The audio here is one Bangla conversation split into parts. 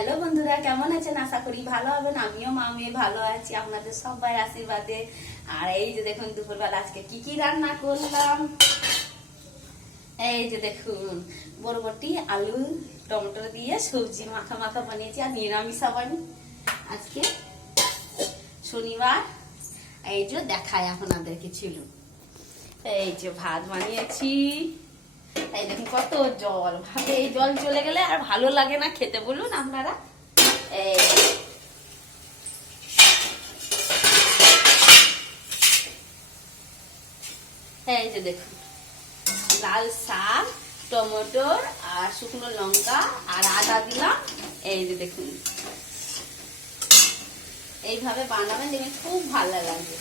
হ্যালো বন্ধুরা, কেমন আছেন? আশা করি ভালো হবেন। আমিও মা মেয়ে ভালো আছি আপনাদের সবাই আশীর্বাদে। আর এই যে দেখুন দুপুরবেলা আজকে কি কি রান্না করলাম। এই যে দেখুন বরবটি আলু টমেটো দিয়ে সবজি মাখা মাখা বানিয়েছি আর নিরামিষ বানি আজকে শনিবার। এই যে দেখায় আপনাদেরকে ছিল, এই যে ভাত বানিয়েছি। এই দেখুন কত জল, ভাতে এই জল চলে গেলে আর ভালো লাগে না খেতে, বলুন আপনারা। এই যে দেখুন লাল শাক, টমেটোর আর শুকনো লঙ্কা আর আদা দিলাম। এই যে দেখুন এইভাবে বানাবেন, দেখবেন খুব ভালো লাগবে।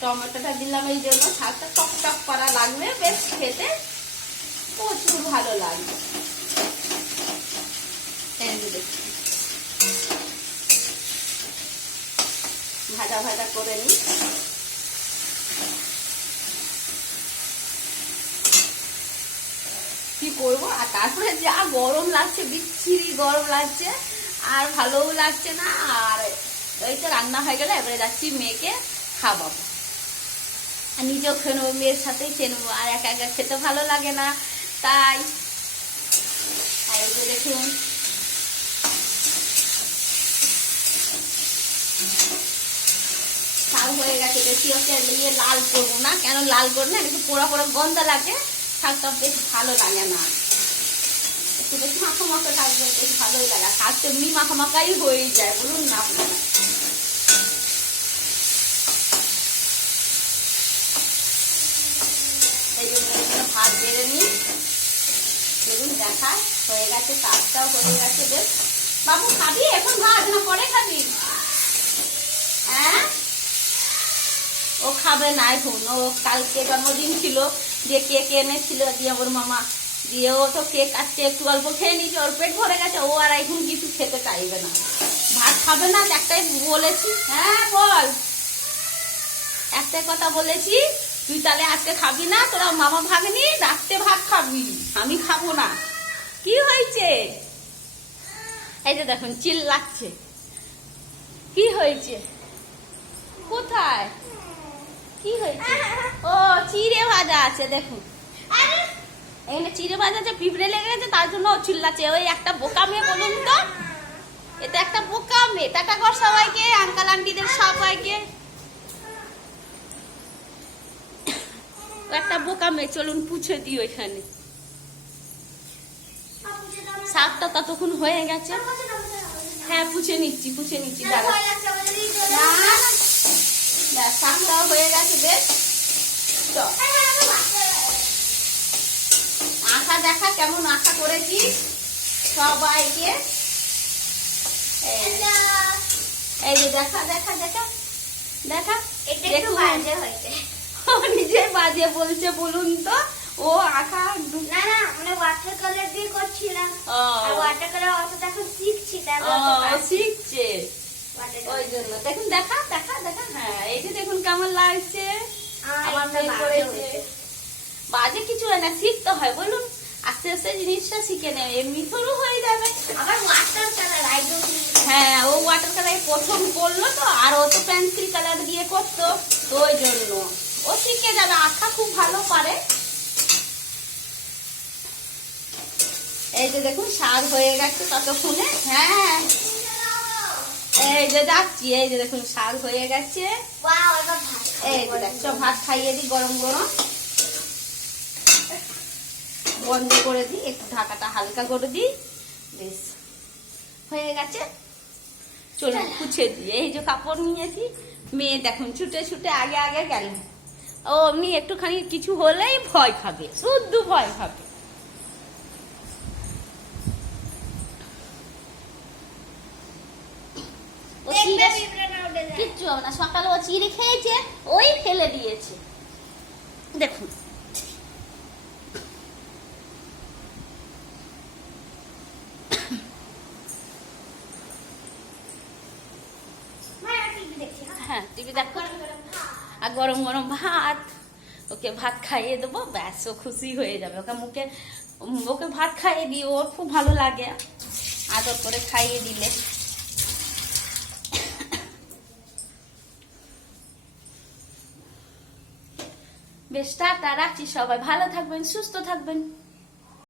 টমেটোটা দিলাম এই জন্য শাকটা টক টক করা লাগবে, বেশ খেতে প্রচুর ভালো লাগবে। ভাজা ভাজা করে নিই। কি করবো, আর তারপরে যা গরম লাগছে, বিচ্ছিরি গরম লাগছে, আর ভালোও লাগছে না। আর ওই তো রান্না হয়ে গেলে এবারে যাচ্ছি মেয়েকে খাওয়াবো, আর নিজেও খেয়ে নেবো, মেয়ের সাথেই খেয়ে নেবো। আর একা একা খেতে ভালো লাগে না, তাই। এই যে দেখুন শাক হয়ে গেছে, বেশি ওকে নিয়ে লাল করবো না। কেন লাল করবো না, একটু পোড়া পোড়া গন্ধ লাগে, শাকটা বেশ ভালো লাগে না। একটু বেশি মাখা মাখা থাকবে, বেশ ভালোই লাগে। শাক তো এমনি মাখা মাখাই হয়ে যায়, বলুন না আপনারা। এই জন্য ভাত বেড়ে নিই। দেখুন দেখা হয়ে গেছে, শাকটাও হয়ে গেছে বেশ। বাবু খাবি এখন ভাত না পরে খাবি? হ্যাঁ, ও খাবে না এখন। ও কালকে জন্মদিন ছিল, দিয়ে কেক এনেছিল দিয়ে ওর মামা, দিয়ে ও তো কেক আজকে একটু অল্প খেয়ে নিয়েছে, ওর পেট ভরে গেছে। ও আর এখন কিছু খেতে চাইবে না, ভাত খাবে না। একটাই বলেছি, হ্যাঁ বল, একটাই কথা বলেছি, তুই তাহলে আজকে খাবি না, তোরা মামা ভাগনি রাত্রে ভাত খাবি, আমি খাবো না। কি হয়েছে? এই যে দেখুন চিল্লাচ্ছে। কি হয়েছে? কোথায়? কি হয়েছে? ও চিড়ে ভাজা আছে, দেখুন এখানে চিড়ে ভাজা আছে, পিঁপড়ে লেগে গেছে, তার জন্য চিল্লাচ্ছে। ওই একটা বোকা মেয়ে, বলুন তো, এটা একটা বোকা মেয়ে। টাটা কর সবাইকে, আঙ্কাল আন্টিদের সবাইকে। একটা বোকা মেয়ে, চলুন পুছে দিই ওইখানে। শাকটা ততক্ষণ হয়ে গেছে। হ্যাঁ পুছে নিচ্ছি, পুছে নিচ্ছি। শাকটাও হয়ে গেছে বেশ। আশা দেখা কেমন আশা করেছিস সবাইকে। এই যে দেখা দেখা দেখা দেখা, নিজে বাজে বলছে, বলুন তো। ও আঁকা না না, মানে ওয়াটার কালার দিয়ে করছিলাম, আর ওয়াটার কালার অতটা এখন শিখছি, শিখছে ওই জন্য। দেখুন দেখা দেখা দেখা। হ্যাঁ এই যে দেখুন কেমন লাগছে। আমার মেয়ে করেছে। বাজে কিছু হয় না, শিখতে হয়, বলুন। আস্তে আস্তে জিনিসটা শিখে নেয়, এমনি শুরু হয়ে যাবে। আবার ওয়াটার কালার হ্যাঁ, ও ওয়াটার কালার প্রথম করলো তো, আর ও তো পেন্সিল কালার দিয়ে করতো, তো ওই জন্য ও শিখে যাবে। আঁকা খুব ভালো পারে। এই যে দেখুন শাক হয়ে গেছে ততক্ষণে। হ্যাঁ এই যে যাচ্ছি, এই যে দেখুন শাক হয়ে গেছে। এই যে দেখছো, ভাত খাইয়ে দিই গরম গরম, বন্ধ করে দিই, একটু ঢাকাটা হালকা করে দিই, বেশ হয়ে গেছে। চলুন পুছে দিই। এই যে কাপড় নিয়েছি, মেয়ে দেখুন ছুটে ছুটে আগে আগে গেল। ও এমনি একটুখানি কিছু হলেই ভয় খাবে, শুদ্ধ ভয় খাবে। কিচ্ছু হবে না, সকালে ও চিড়ে খেয়েছে, ওই ফেলে দিয়েছে। দেখুন হ্যাঁ টিভি দেখো, আর গরম গরম ভাত। ওকে ভাত খাইয়ে দেবো, ব্যাস ও খুশি হয়ে যাবে। ওকে ভাত খাইয়ে দিই, ওর খুব ভালো লাগে। আদর করে খাইয়ে দিলে। বেশ, টাটা, রাখছি। সবাই ভালো থাকবেন, সুস্থ থাকবেন।